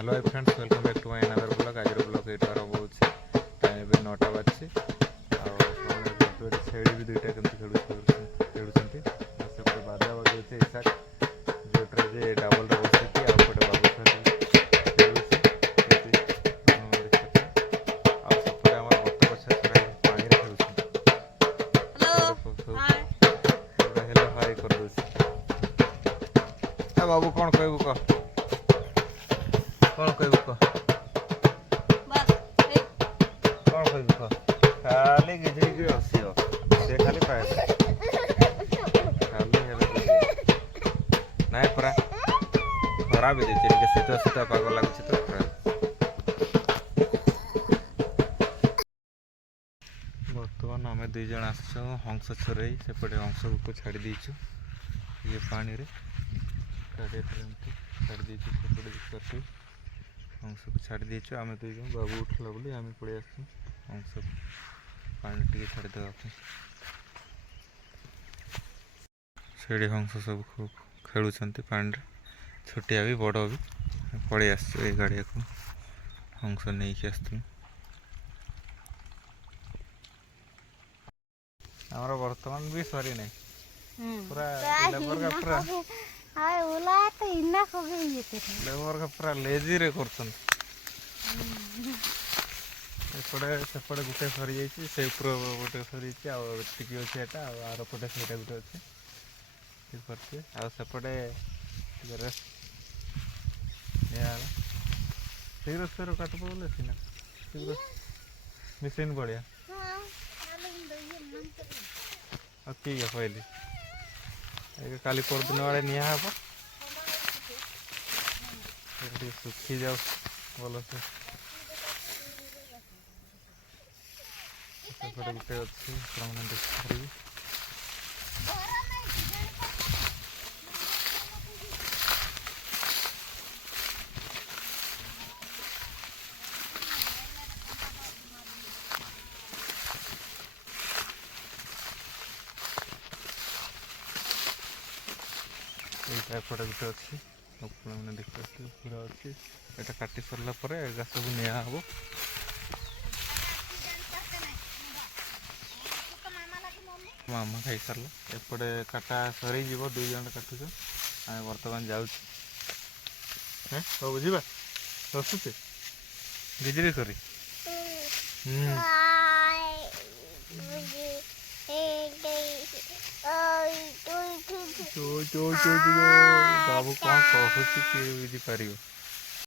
Hello hi friends, welcome back to my another blog. आज blog ये आरंभ होची टाइम 9टा बाजची। छेड़ी भी दुईटा केमती खेलुंट से बाजा बजाऊे इसाक जोटे जे डाबल बस आउटे बाबूपटे आम बत पछे पानी हेलो हाय कर बाबू कौन कहबू कह कौन कहबू कह कौन कहबू कह खाली गिजरी हसी से खाली पाए खाली ना पूरा खराब हो जाए शीत शीत पाग लगुच तो बर्तमान आम दुईज आस हंस चोरे सेपटे हंस को छाड़ी देचु ये पानी रे छाड़ी देचु सेपटे हंस को छाड़ी देचु आम दुईज बाबू उठला बोली आम पड़े आसु हंस पानी टे छाड़देवा से हंस सब खूब खेलुं पानी छोटिया भी बड़ भी पड़े आस गाड़िया को हंस नहीं कि आसलु हमारा वर्तमान भी सरी नहीं पूरा लेबर का पूरा लेबर का पूरा लेजी रे करछन एपटे सेपटे गुटे सरी जाइए से ऊपर गोटे सरी टी अच्छे एटा आर पटे से गोटे अच्छे ठीक करते आसेपटे रेस्ट शीघ्र शीघ्र काट बोले सीना शीघ्र मिशीन बढ़िया ठीक है पहले काली परदिन वाले निहा सुखी जाओ भल से गोटे अच्छी देखिए एपटे गोटे अच्छी मैंने देखते पूरा अच्छी यहाँ काटी सरला घास को निहब मामा खाई सारा एपटे काटा सर दुई जन काटुच आम बर्तमान जाऊँ सब बुझा बसुचे गिजरी करी बाबू कौन कहूँ किए बुझीपार